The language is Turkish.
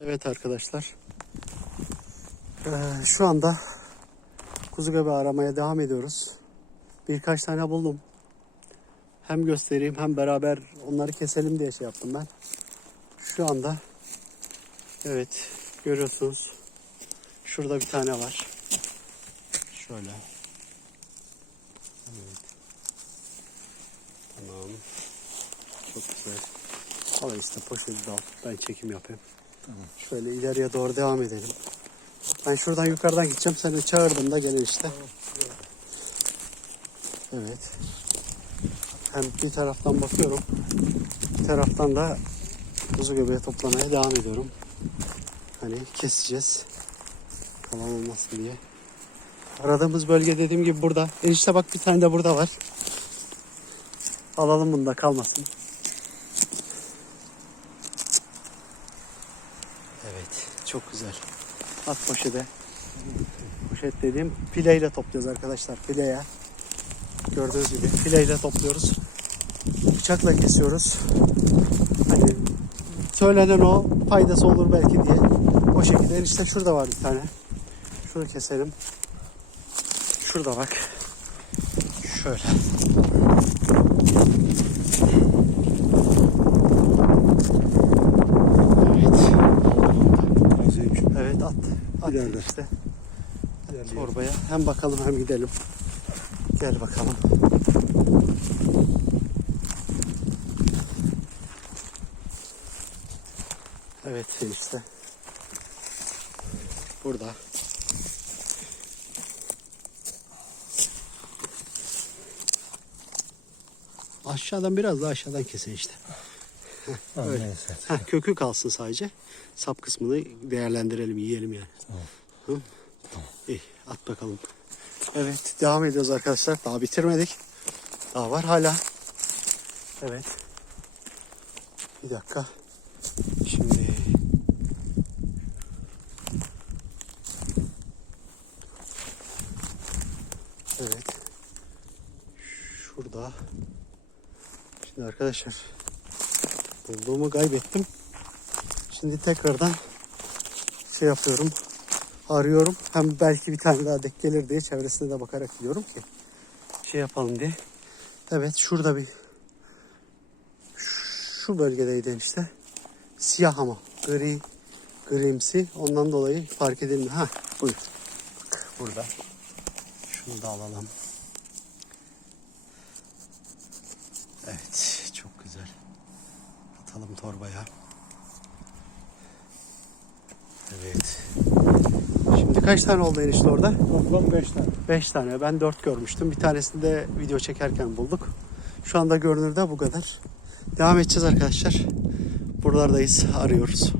Evet arkadaşlar. Ee, şu anda kuzu göbeği aramaya devam ediyoruz. Birkaç tane buldum. Hem göstereyim hem beraber onları keselim diye şey yaptım ben. Şu anda evet görüyorsunuz. Şurada bir tane var. Şöyle. Evet. Tamam. Çok güzel. Al işte poşeti de. Ben çekim yapayım. Şöyle ileriye doğru devam edelim. Ben şuradan yukarıdan gideceğim. Seni çağırdım da gelin işte. Evet. Hem bir taraftan bakıyorum. Bir taraftan da kuzu göbeği toplamaya devam ediyorum. Hani keseceğiz. Kalan olmasın diye. Aradığımız bölge dediğim gibi burada. Enişte bak bir tane de burada var. Alalım bunu da kalmasın. Evet, çok güzel. At poşete. Poşet dediğim fileyle topluyoruz arkadaşlar. Fileye. Gördüğünüz gibi fileyle topluyoruz. Bıçakla kesiyoruz. Hani söylenen o faydası olur belki diye. O şekilde işte şurada var bir tane. Şunu keselim. Şurada bak. Şöyle. Evet. İleride. işte. Torbaya. Hem bakalım hem gidelim. Gel bakalım. Evet işte. Burada. Aşağıdan biraz daha aşağıdan kesin işte. Tamam, Öyle. neyse. Heh, kökü kalsın sadece. Sap kısmını değerlendirelim, yiyelim yani. Tamam. Hı? İyi, at bakalım. Evet, devam ediyoruz arkadaşlar. Daha bitirmedik. Daha var hala. Evet. Bir dakika. Şimdi Evet. Şurada. Şimdi arkadaşlar bulduğumu kaybettim. Şimdi tekrardan şey yapıyorum. Arıyorum. Hem belki bir tane daha denk gelir diye çevresine de bakarak gidiyorum ki şey yapalım diye. Evet şurada bir şu bölgedeydi işte. Siyah ama gri grimsi. Ondan dolayı fark edilmiyor. Ha buyur. Burada. Şunu da alalım. Evet çok güzel. Atalım torbaya. Evet. Şimdi kaç tane oldu enişte orada? Toplam 5 tane. 5 tane. Ben 4 görmüştüm. Bir tanesini de video çekerken bulduk. Şu anda görünürde bu kadar. Devam edeceğiz arkadaşlar. Buralardayız. Arıyoruz.